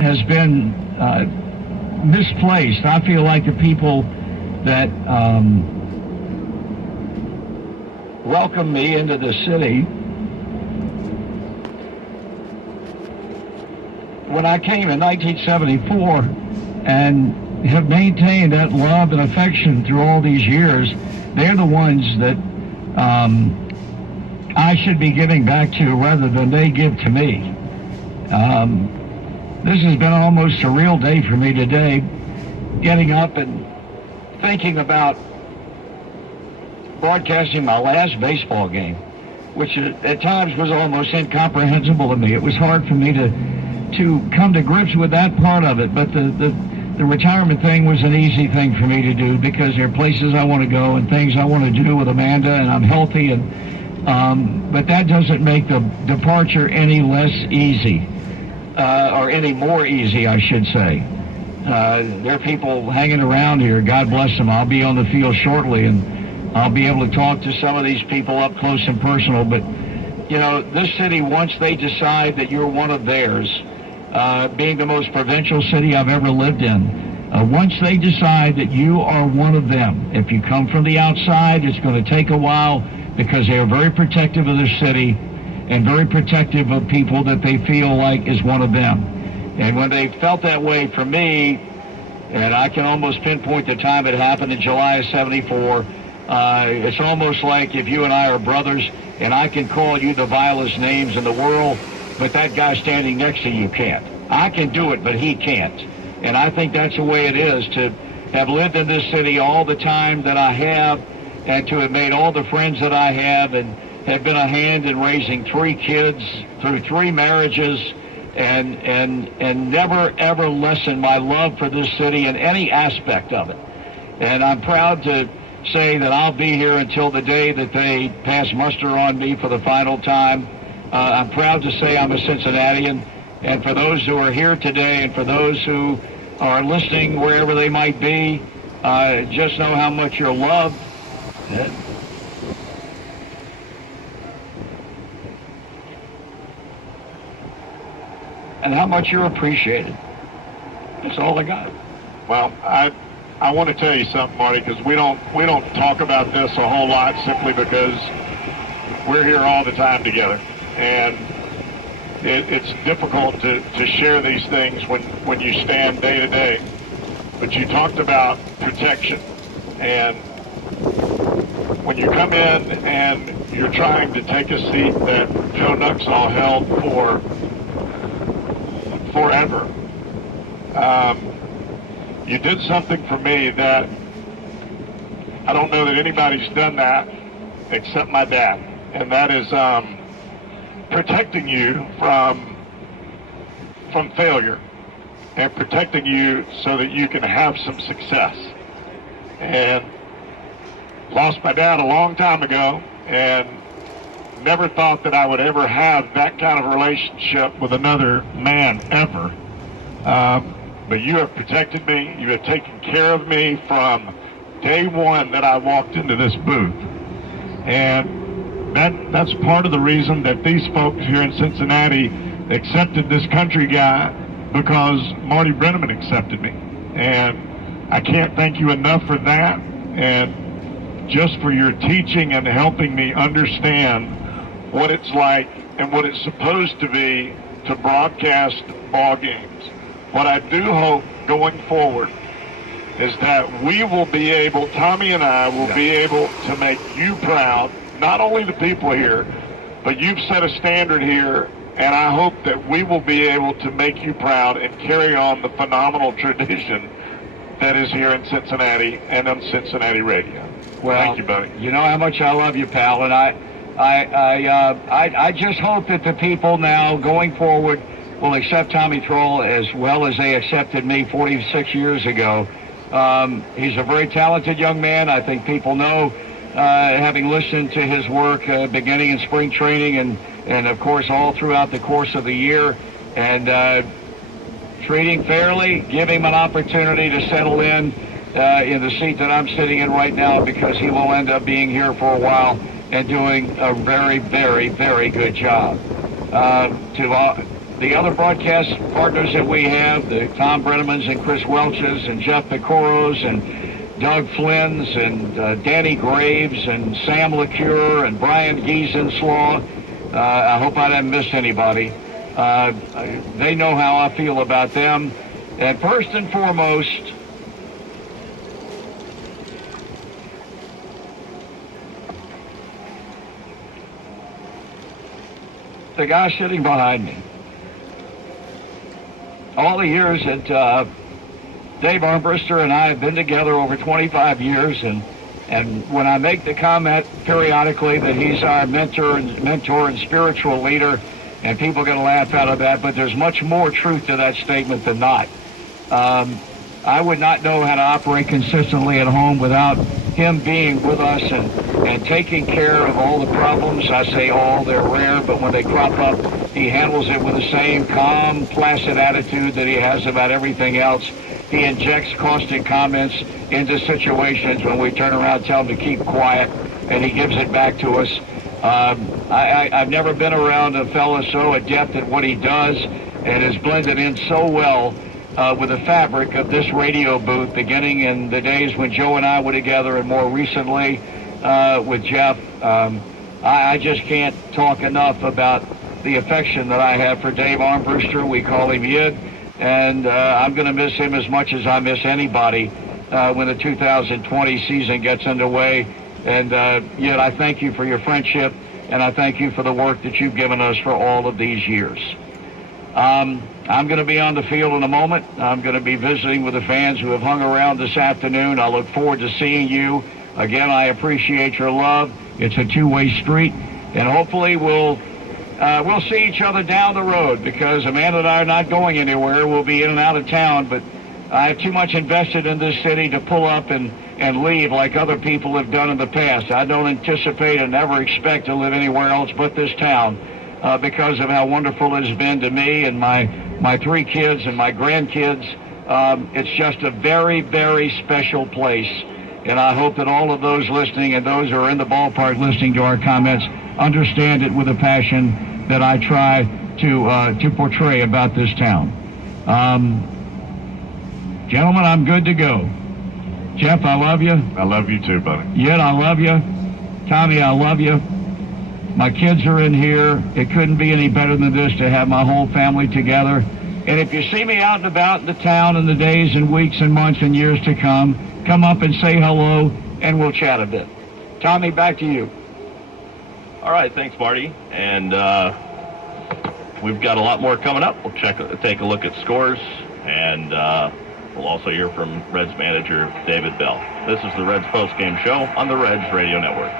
has been misplaced. I feel like the people that welcomed me into the city when I came in 1974 and have maintained that love and affection through all these years, they're the ones that I should be giving back to rather than they give to me. This has been almost a real day for me today, getting up and thinking about broadcasting my last baseball game, which at times was almost incomprehensible to me. It was hard for me to come to grips with that part of it, but the retirement thing was an easy thing for me to do because there are places I want to go and things I want to do with Amanda, and I'm healthy, and but that doesn't make the departure any less easy, or any more easy, I should say. There are people hanging around here, God bless them. I'll be on the field shortly, and I'll be able to talk to some of these people up close and personal, but you know, this city, once they decide that you're one of theirs, being the most provincial city I've ever lived in, once they decide that you are one of them, if you come from the outside, it's going to take a while because they are very protective of their city and very protective of people that they feel like is one of them. And when they felt that way for me, and I can almost pinpoint the time it happened in July of '74, it's almost like if you and I are brothers and I can call you the vilest names in the world, but that guy standing next to you can't. I can do it, but he can't. And I think that's the way it is, to have lived in this city all the time that I have, and to have made all the friends that I have, and have been a hand in raising 3 kids through 3 marriages, and never, ever lessen my love for this city in any aspect of it. And I'm proud to say that I'll be here until the day that they pass muster on me for the final time. I'm proud to say I'm a Cincinnatian, and for those who are here today and for those who are listening wherever they might be, just know how much you're loved. And how much you're appreciated. That's all I got. Well, I want to tell you something, Marty, because we don't talk about this a whole lot simply because we're here all the time together, and it's difficult to share these things when you stand day to day. But you talked about protection, and when you come in and you're trying to take a seat that Joe Nuxall held for forever, you did something for me that I don't know that anybody's done that except my dad, and that is protecting you from failure and protecting you so that you can have some success. And lost my dad a long time ago, and never thought that I would ever have that kind of relationship with another man ever. But you have protected me. You have taken care of me from day one that I walked into this booth. And that's part of the reason that these folks here in Cincinnati accepted this country guy, because Marty Brennamans accepted me. And I can't thank you enough for that, and just for your teaching and helping me understand what it's like and what it's supposed to be to broadcast ball games. What I do hope going forward is that we will be able, Tommy and I will be able to make you proud, not only the people here, but you've set a standard here, and I hope that we will be able to make you proud and carry on the phenomenal tradition that is here in Cincinnati and on Cincinnati radio. Well, thank you, buddy. You know how much I love you, pal, and I just hope that the people now going forward will accept Tommy Troll as well as they accepted me 46 years ago. He's a very talented young man. I think people know, having listened to his work beginning in spring training and of course all throughout the course of the year, and treating fairly, give him an opportunity to settle in the seat that I'm sitting in right now, because he will end up being here for a while and doing a very, very, very good job. To the other broadcast partners that we have, the Tom Brennamans and Chris Welch's and Jeff Picoros and Doug Flynn's and Danny Graves and Sam LeCure and Brian Giesenslaw. I hope I didn't miss anybody. They know how I feel about them. And first and foremost, the guy sitting behind me. All the years that Dave Armbruster and I have been together over 25 years, and when I make the comment periodically that he's our mentor and spiritual leader, and people get a laugh out of that, but there's much more truth to that statement than not. I would not know how to operate consistently at home without him being with us and taking care of all the problems. I say all, they're rare, but when they crop up, he handles it with the same calm, placid attitude that he has about everything else. He injects caustic comments into situations when we turn around and tell him to keep quiet, and he gives it back to us. I've never been around a fellow so adept at what he does and has blended in so well with the fabric of this radio booth, beginning in the days when Joe and I were together, and more recently with Jeff. I just can't talk enough about the affection that I have for Dave Armbruster. We call him Yid, and I'm going to miss him as much as I miss anybody when the 2020 season gets underway. And Yid, I thank you for your friendship, and I thank you for the work that you've given us for all of these years. I'm going to be on the field in a moment. I'm going to be visiting with the fans who have hung around this afternoon. I look forward to seeing you. Again, I appreciate your love. It's a two-way street, and hopefully we'll see each other down the road, because Amanda and I are not going anywhere. We'll be in and out of town, but I have too much invested in this city to pull up and leave like other people have done in the past. I don't anticipate and never expect to live anywhere else but this town because of how wonderful it has been to me and my three kids and my grandkids. It's just a very, very special place. And I hope that all of those listening and those who are in the ballpark listening to our comments understand it with a passion that I try to portray about this town. Gentlemen, I'm good to go. Jeff, I love you. I love you too, buddy. Yet, I love you. Tommy, I love you. My kids are in here. It couldn't be any better than this to have my whole family together. And if you see me out and about in the town in the days and weeks and months and years to come up and say hello, and we'll chat a bit. Tommy, back to you. All right, thanks, Marty. And we've got a lot more coming up. We'll take a look at scores, and we'll also hear from Reds manager David Bell. This is the Reds postgame show on the Reds Radio Network.